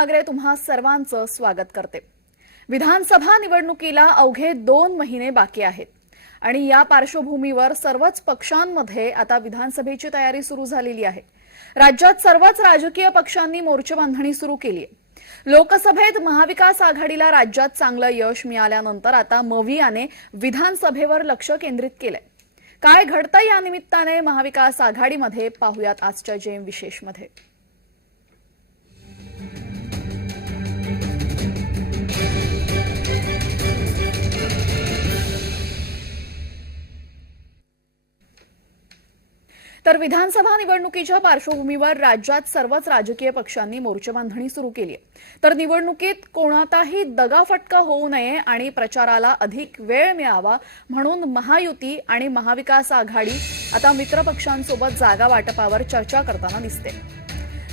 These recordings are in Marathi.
नमस्कार तुम्हा सर्वांचं स्वागत करते. विधानसभा निवडणुकीला अवघे दोन महिने बाकी आहेत. आणि या पार्श्वभूमीवर सर्वच पक्षांमध्ये आता विधानसभेची तयारी सुरू झालेली आहे. राज्यात सर्वच राजकीय पक्षांनी मोर्चे बांधणी सुरू केली आहे लोकसभेत महाविकास आघाडीला राज्यात चांगलं यश मिळाल्यानंतर आता मवियाने विधानसभेवर लक्ष केंद्रित केलंय. काय घडतं या निमित्ताने महाविकास आघाडीमध्ये पाहुयात आजच्या जेम विशेषमध्ये. तर विधानसभा निवडणुकीच्या पार्श्वभूमीवर राज्यात सर्वच राजकीय पक्षांनी मोर्चे बांधणी सुरू केली आहे. तर निवडणुकीत कोणाचाही दगाफटका होऊ नये आणि प्रचाराला अधिक वेळ मिळावा म्हणून महायुती आणि महाविकास आघाडी आता मित्रपक्षांसोबत जागा वाटपावर चर्चा करताना दिसते.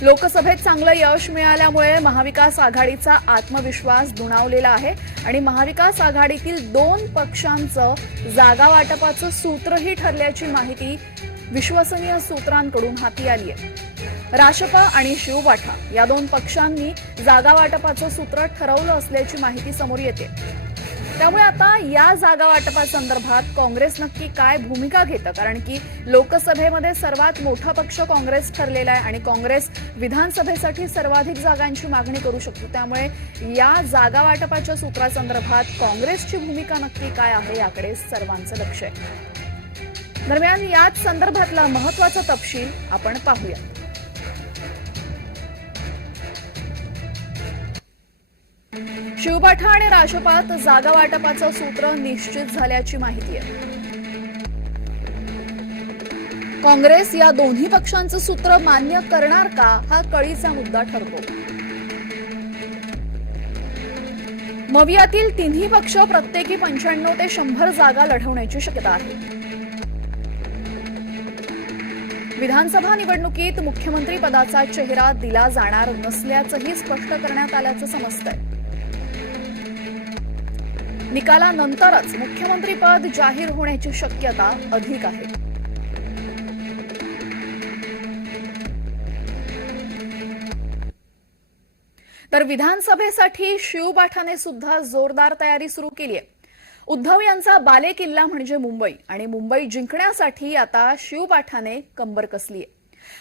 लोकसभेत चांगलं यश मिळाल्यामुळे महाविकास आघाडीचा आत्मविश्वास दुणावलेला आहे आणि महाविकास आघाडीतील दोन पक्षांचं जागा वाटपाचं सूत्रही ठरल्याची माहिती विश्वसनीय सूत्रांकडून हाती आली आहे राशपा आणि शिवबाठा या दोन पक्षांनी जागा वाटपाचं सूत्र ठरवलं असल्याची माहिती समोर येते. त्यामुळे आता या जागा वाटपासंदर्भात काँग्रेस नक्की काय भूमिका घेतं? कारण की लोकसभेमध्ये सर्वात मोठा पक्ष काँग्रेस ठरलेला आहे आणि काँग्रेस विधानसभेसाठी सर्वाधिक जागांची मागणी करू शकतो. त्यामुळे या जागा वाटपाच्या सूत्रासंदर्भात काँग्रेसची भूमिका नक्की काय आहे याकडे सर्वांचं लक्ष आहे. दरम्यान याच संदर्भातला महत्त्वाचा तपशील आपण पाहूया. शिवपाठा आणि राजपात जागा वाटपाचं सूत्र निश्चित झाल्याची माहिती आहे. काँग्रेस या दोन्ही पक्षांचं सूत्र मान्य करणार का हा कळीचा मुद्दा ठरतो. मवियातील तिन्ही पक्ष प्रत्येकी पंच्याण्णव ते शंभर जागा लढवण्याची शक्यता आहे. विधानसभा निवडणुकीत मुख्यमंत्री पदाचा चेहरा दिला जाणार नसल्याचंही स्पष्ट करण्यात आल्याचं समजतंय. निकालानंतरच मुख्यमंत्रीपद जाहीर होण्याची शक्यता अधिक आहे. तर विधानसभेसाठी शिवबाठाने सुद्धा जोरदार तयारी सुरू केली आहे उद्धव यांचा बाले किल्ला म्हणजे मुंबई आणि मुंबई जिंकण्यासाठी आता शिवबाठाने कंबर कसली आहे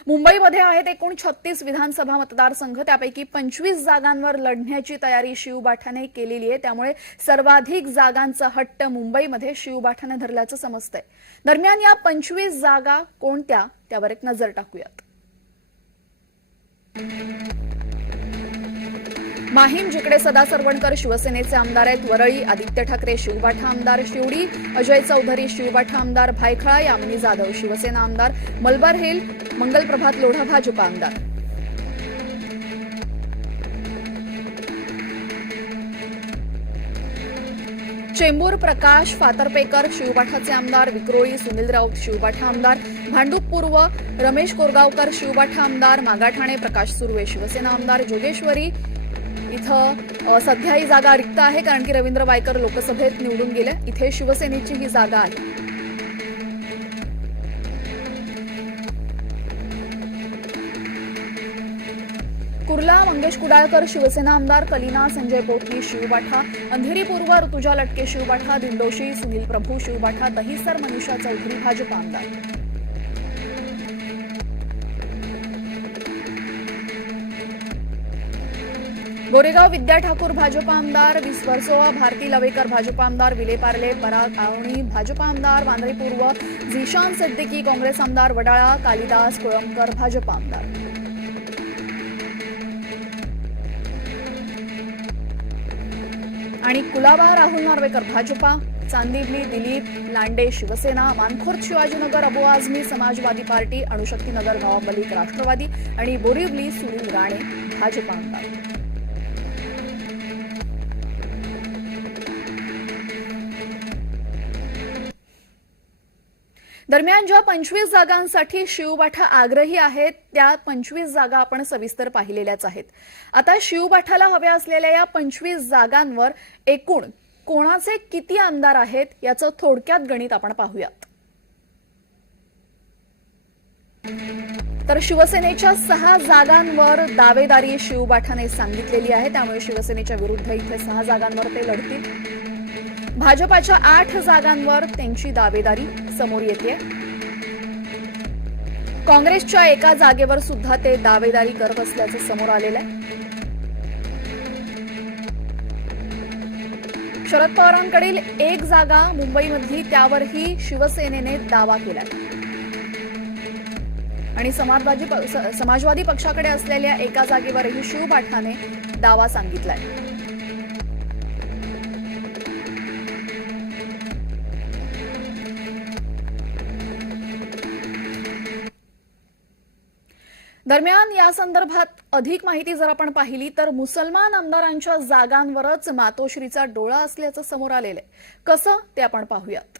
मुंबईमध्ये आहेत एकूण छत्तीस विधानसभा मतदारसंघ त्यापैकी पंचवीस जागांवर लढण्याची तयारी शिवबाठाने केलेली आहे. त्यामुळे सर्वाधिक जागांचा हट्ट मुंबईमध्ये शिवबाठाने धरल्याचं समजतंय. दरम्यान या पंचवीस जागा कोणत्या? त्यावर एक नजर टाकूयात. माहीम जिकडे सदा सरवणकर शिवसेनेचे आमदार आहेत वरळी आदित्य ठाकरे शिवबाठा आमदार शिवडी अजय चौधरी शिवबाठा आमदार भायखळा यामिनी जाधव शिवसेना आमदार मलबार हिल मंगलप्रभात लोढा भाजपा आमदार. चेंबूर प्रकाश फातर्पेकर शिवबाठाचे आमदार विक्रोळी सुनील राऊत शिवबाठा आमदार भांडूप पूर्व रमेश कोरगावकर शिवबाठा आमदार मागाठाणे प्रकाश सुर्वे शिवसेना आमदार जोगेश्वरी इथं सध्या ही जागा रिक्त आहे कारण की रवींद्र वायकर लोकसभेत निवडून गेले. इथे शिवसेनेची ही जागा आहे. कुर्ला मंगेश कुडाळकर शिवसेना आमदार कलिना संजय पोटली शिवबाठा अंधेरी पूर्व ऋतुजा लटके शिवबाठा दिंडोशी सुनील प्रभू शिवबाठा दहिसर मनीषा चौधरी भाजप आमदार. गोरेगाव विद्या ठाकूर भाजप आमदार विस्वर्सोवा भारती लवेकर भाजप आमदार विले पार्ले पराग आवणी भाजप आमदार वांद्रे पूर्व झिशान सिद्दीकी काँग्रेस आमदार वडाळा कालिदास कोळंबकर भाजप आमदार. आणि कुलाबा राहुल नार्वेकर भाजपा चांदिवली दिलीप लांडे शिवसेना मानखुर्द शिवाजीनगर अबू आझमी समाजवादी पार्टी अणुशक्तीनगर नवाब मलिक राष्ट्रवादी आणि बोरिवली सुनील राणे भाजपा आमदार. दरम्यान ज्या पंचवीस जागांसाठी शिवबाठा आग्रही आहेत त्या पंचवीस जागा आपण सविस्तर पाहिलेल्याच आहेत. आता शिवबाठाला हव्या असलेल्या या पंचवीस जागांवर एकूण कोणाचे किती आमदार आहेत याचं थोडक्यात गणित आपण पाहूयात. तर शिवसेनेच्या सहा जागांवर दावेदारी शिवबाठाने सांगितलेली आहे त्यामुळे शिवसेनेच्या विरुद्ध इथे सहा जागांवर ते लढतील. भाजपाच्या आठ जागांवर त्यांची दावेदारी समोर येते काँग्रेसच्या एका जागेवर सुद्धा ते दावेदारी करत असल्याचं समोर आलेलं आहे. शरद पवारांकडील एक जागा मुंबईमधली त्यावरही शिवसेनेने दावा केलाय. आणि समाजवादी समाजवादी पक्षाकडे असलेल्या एका जागेवरही शिवपाठाने दावा सांगितलाय. दरम्यान या संदर्भात अधिक माहिती जर आपण पाहिली तर मुसलमान आमदारांच्या जागांवरच मातोश्रीचा डोळा असल्याचं समोर आलेलं आहे. कसं ते आपण पाहूयात.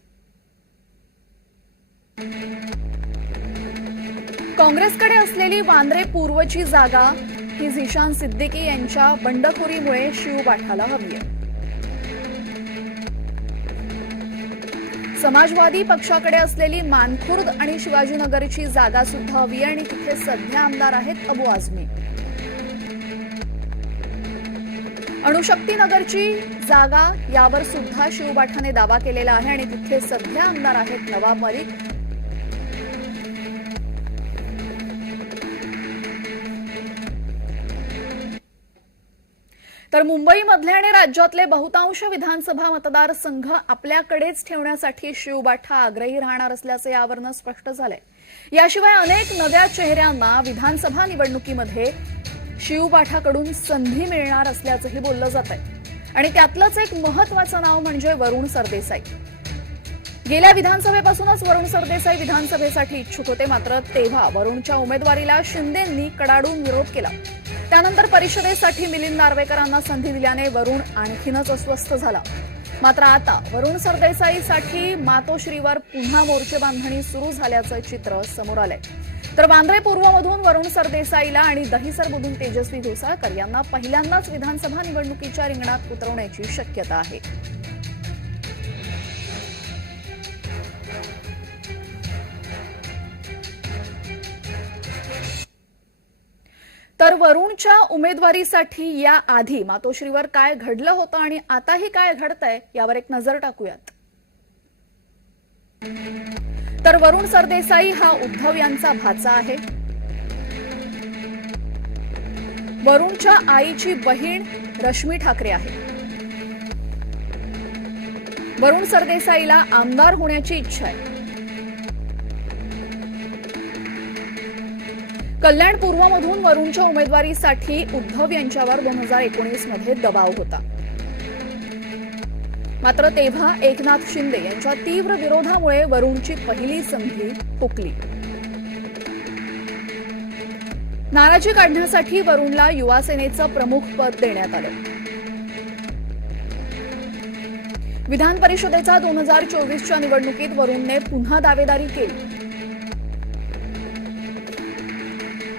काँग्रेसकडे असलेली वांद्रे पूर्वची जागा ही झिशान सिद्दीकी यांच्या बंडखोरीमुळे शिवबाठाला हवी आहे. समाजवादी पक्षाकडे असलेली मानखुर्द आणि शिवाजीनगरची जागा सुद्धा हवी आणि तिथे सध्या आमदार आहेत अबू आझमी. अणुशक्तीनगरची जागा यावर सुद्धा शिवबाठाने दावा केलेला आहे आणि तिथे सध्या आमदार आहेत नवाब मलिक. तर मुंबईमधले आणि राज्यातले बहुतांश विधानसभा मतदारसंघ आपल्याकडेच ठेवण्यासाठी शिवबाठा आग्रही राहणार असल्याचं यावरनं स्पष्ट झालंय. याशिवाय अनेक नव्या चेहऱ्यांना विधानसभा निवडणुकीमध्ये शिवबाठाकडून संधी मिळणार असल्याचंही बोललं जात आहे आणि त्यातलंच एक महत्वाचं नाव म्हणजे वरुण सरदेसाई. गेल्या विधानसभेपासूनच वरुण सरदेसाई विधानसभेसाठी इच्छुक होते मात्र तेव्हा वरुणच्या उमेदवारीला शिंदेंनी कडाडून विरोध केला. त्यानंतर परिषदेसाठी मिलिंद नार्वेकरांना संधी दिल्याने वरुण आणखीनच अस्वस्थ झाला. मात्र आता वरुण सरदेसाईसाठी मातोश्रीवर पुन्हा मोर्चे बांधणी सुरू झाल्याचं चित्र समोर आलंय. तर वांद्रे पूर्वमधून वरुण सरदेसाईला आणि दहिसरमधून तेजस्वी घोसाळकर यांना पहिल्यांदाच विधानसभा निवडणुकीच्या रिंगणात उतरवण्याची शक्यता आहे. तर वरुणच्या उमेदवारीसाठी या आधी मातोश्रीवर काय घडलं होतं आणि आताही काय घडतंय यावर एक नजर टाकूयात. तर वरुण सरदेसाई हा उद्धव यांचा भाचा आहे. वरुणच्या आईची बहीण रश्मी ठाकरे आहे. वरुण सरदेसाईला आमदार होण्याची इच्छा आहे. कल्याण पूर्वमधून वरुणच्या उमेदवारीसाठी उद्धव यांच्यावर दोन हजार एकोणीसमध्ये दबाव होता. मात्र तेव्हा एकनाथ शिंदे यांच्या तीव्र विरोधामुळे वरुणची पहिली संधी हुकली नाराजी काढण्यासाठी वरुणला युवा सेनेचं प्रमुख पद देण्यात आलं. विधान परिषदेच्या दोन हजार चोवीसच्या निवडणुकीत वरुणने पुन्हा दावेदारी केली.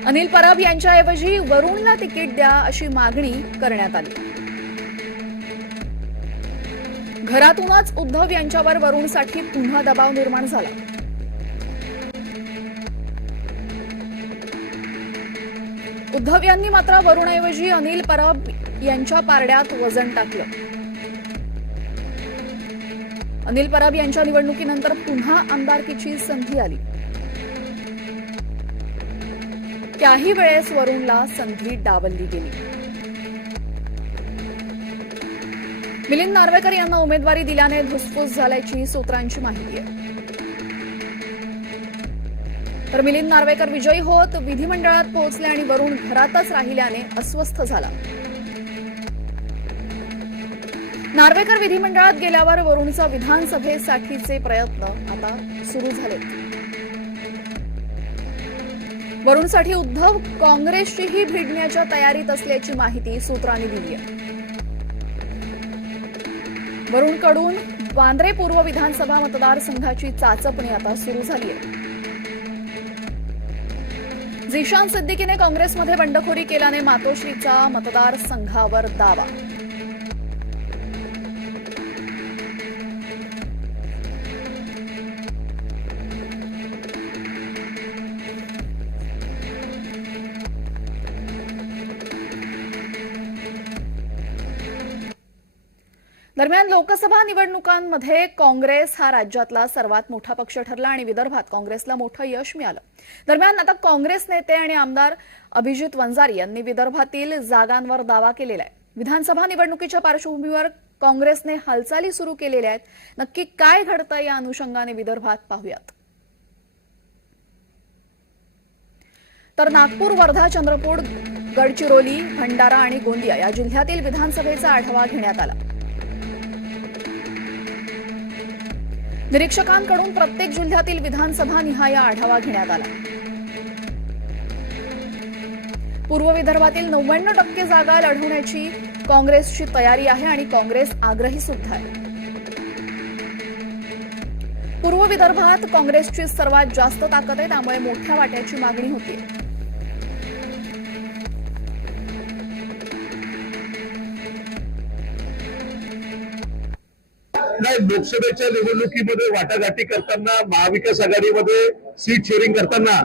अनिल परब यांच्याऐवजी वरुणला तिकीट द्या अशी मागणी करण्यात आली. घरातूनच उद्धव यांच्यावर वरुणसाठी पुन्हा दबाव निर्माण झाला. उद्धव यांनी मात्र वरुणऐवजी अनिल परब यांच्या पारड्यात वजन टाकलं. अनिल परब यांच्या निवडणुकीनंतर पुन्हा आमदारकीची संधी आली. त्याही वेळेस वरुणला संधी डावलली गेली. मिलिंद नार्वेकर यांना उमेदवारी दिल्याने धुसफूस झाल्याची सूत्रांची माहिती आहे. तर मिलिंद नार्वेकर विजयी होत विधिमंडळात पोहोचले आणि वरुण घरातच राहिल्याने अस्वस्थ झाला. नार्वेकर विधिमंडळात गेल्यावर वरुणचा विधानसभेसाठीचे प्रयत्न आता सुरू झाले वरुणसाठी उद्धव काँग्रेसशीही भिडण्याच्या तयारीत असल्याची माहिती सूत्रांनी दिली आहे. वरुणकडून वांद्रे पूर्व विधानसभा मतदारसंघाची चाचपणी आता सुरू झाली आहे. झिशान सिद्दीकीने काँग्रेसमध्ये बंडखोरी केल्याने मातोश्रीचा मतदारसंघावर दावा दरम्यान लोकसभा निवडणुकांमध्ये काँग्रेस हा राज्यातला सर्वात मोठा पक्ष ठरला आणि विदर्भात काँग्रेसला मोठं यश मिळालं. दरम्यान आता काँग्रेस नेते आणि आमदार अभिजित वंजारी यांनी विदर्भातील जागांवर दावा केलेला आहे. विधानसभा निवडणुकीच्या पार्श्वभूमीवर काँग्रेसने हालचाली सुरू केलेल्या आहेत. नक्की काय घडतं या अनुषंगाने विदर्भात पाहूयात. तर नागपूर वर्धा चंद्रपूर गडचिरोली भंडारा आणि गोंदिया या जिल्ह्यातील विधानसभेचा आढावा घेण्यात आला. निरीक्षकांकडून प्रत्येक जिल्ह्यातील विधानसभा निहाय आढावा घेण्यात आला. पूर्व विदर्भातील नव्याण्णव टक्के जागा लढवण्याची काँग्रेसची तयारी आहे आणि काँग्रेस आग्रही सुद्धा आहे. पूर्व विदर्भात काँग्रेसची सर्वात जास्त ताकद आहे त्यामुळे मोठ्या वाट्याची मागणी होती नाही लोकसभेच्या निवडणुकीमध्ये वाटाघाटी करताना महाविकास आघाडीमध्ये सीट शेअरिंग करताना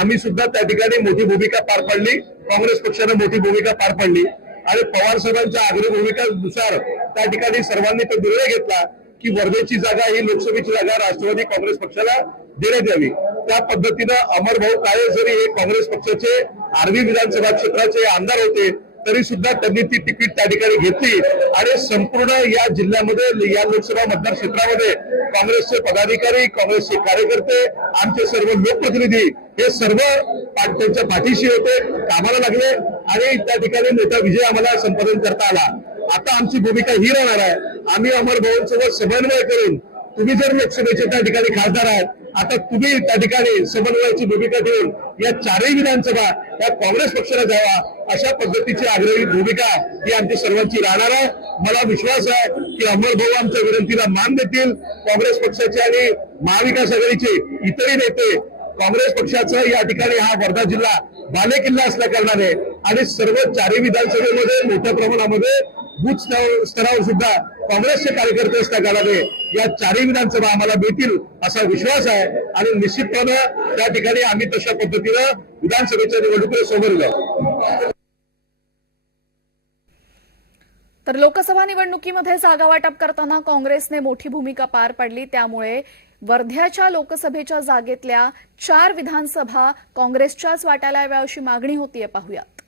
आम्ही सुद्धा त्या ठिकाणी मोठी भूमिका पार पाडली. काँग्रेस पक्षाने मोठी भूमिका पार पाडली. आणि पवार साहेबांच्या आग्रह भूमिकानुसार त्या ठिकाणी सर्वांनी तो निर्णय घेतला की वर्धेची जागा ही लोकसभेची जागा राष्ट्रवादी काँग्रेस पक्षाला देण्यात यावी. त्या पद्धतीनं अमरभाऊ काळे जरी हे काँग्रेस पक्षाचे आर्वी विधानसभा क्षेत्राचे आमदार होते तरी सुद्धा त्यांनी ती तिकीट त्या ठिकाणी घेतली. आणि संपूर्ण या जिल्ह्यामध्ये या लोकसभा मतदारक्षेत्रामध्ये काँग्रेसचे पदाधिकारी काँग्रेसचे कार्यकर्ते आमचे सर्व लोकप्रतिनिधी हे सर्व त्यांच्या पाठीशी होते कामाला लागले आणि त्या ठिकाणी मोठा विजय आम्हाला संपादन करता आला. आता आमची भूमिका ही राहणार आहे. आम्ही अमर भाऊंसोबत समन्वय करून तुम्ही जर लोकसभेचे त्या ठिकाणी खासदार आहात आता तुम्ही त्या ठिकाणी समन्वयाची भूमिका देऊन या चारही विधानसभा या काँग्रेस पक्षाला जावा अशा पद्धतीची आग्रही भूमिका ही आमची सर्वांची राहणार आहे. मला विश्वास आहे की अमर भाऊ आमच्या विनंतीला मान देतील. काँग्रेस पक्षाचे आणि महाविकास आघाडीचे इतरही नेते काँग्रेस पक्षाचा या ठिकाणी हा वर्धा जिल्हा बालेकिल्ला असल्या कारणाने आणि सर्व चारही विधानसभेमध्ये मोठ्या प्रमाणामध्ये बूथ स्तरावर सुद्धा काँग्रेसचे कार्यकर्ते असता कारणाने या चारही विधानसभा आम्हाला मिळतील असा विश्वास आहे. आणि निश्चितपणे त्या ठिकाणी आम्ही तशा पद्धतीनं विधानसभेच्या निवडणुकीला समोर जाऊ तर लोकसभा निवडणुकीमध्ये जागा वाटप करताना काँग्रेसने मोठी भूमिका पार पाडली. त्यामुळे वर्ध्याच्या लोकसभेच्या जागेतल्या चार विधानसभा काँग्रेसच्याच वाट्याला याव्या अशी मागणी होतीये. पाहूयात.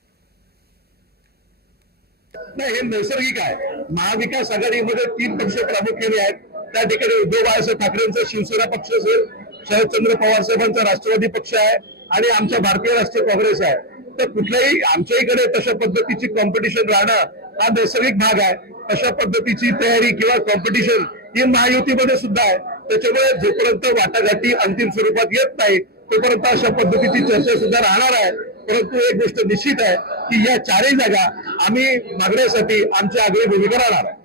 नाही हे नैसर्गिक आहे. महाविकास आघाडीमध्ये तीन पक्ष प्रामुख्याने आहेत. त्या ठिकाणी उद्धव बाळासाहेब ठाकरेंचा शिवसेना पक्ष असेल शरदचंद्र पवार साहेबांचा राष्ट्रवादी पक्ष आहे आणि आमचा भारतीय राष्ट्रीय काँग्रेस आहे. तर कुठल्याही आमच्या इकडे तशा पद्धतीची कॉम्पिटिशन राहणं हा नैसर्गिक भाग आहे. तशा पद्धतीची तयारी किंवा कॉम्पिटिशन ही महायुतीमध्ये सुद्धा आहे. त्याच्यामुळे जोपर्यंत वाटाघाटी अंतिम स्वरूपात येत नाही तोपर्यंत अशा पद्धतीची चर्चा सुद्धा राहणार आहे. परंतु एक गोष्ट निश्चित आहे की या चारही जागा आम्ही मागण्यासाठी आमची आगळी भूमिका राहणार आहे.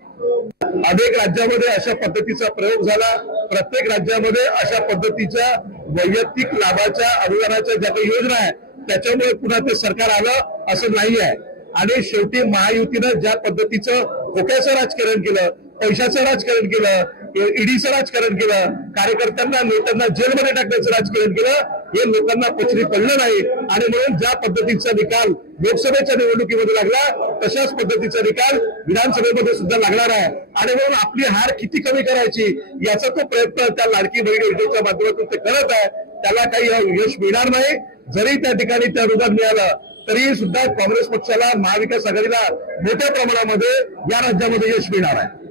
अनेक राज्यामध्ये अशा पद्धतीचा प्रयोग झाला. प्रत्येक राज्यामध्ये अशा पद्धतीच्या वैयक्तिक लाभाच्या अनुदानाच्या ज्या काही योजना आहेत त्याच्यामुळे पुन्हा ते सरकार आलं असं नाही आहे आणि शेवटी महायुतीनं ज्या पद्धतीचं खोक्याचं राजकारण केलं पैशाचं राजकारण केलं ईडीचं राजकारण केलं कार्यकर्त्यांना नेत्यांना जेलमध्ये टाकण्याचं राजकारण केलं हे लोकांना पचरी पडलं नाही. आणि म्हणून ज्या पद्धतीचा निकाल लोकसभेच्या निवडणुकीमध्ये लागला तशाच पद्धतीचा निकाल विधानसभेमध्ये सुद्धा लागणार आहे. आणि म्हणून आपली हार किती कमी करायची याचा तो प्रयत्न त्या लाडकी बहीण योजनेच्या माध्यमातून ते करत आहे. त्याला काही यश मिळणार नाही. जरी त्या ठिकाणी त्या अनुदान मिळालं तरी सुद्धा काँग्रेस पक्षाला महाविकास आघाडीला मोठ्या प्रमाणामध्ये या राज्यामध्ये यश मिळणार आहे.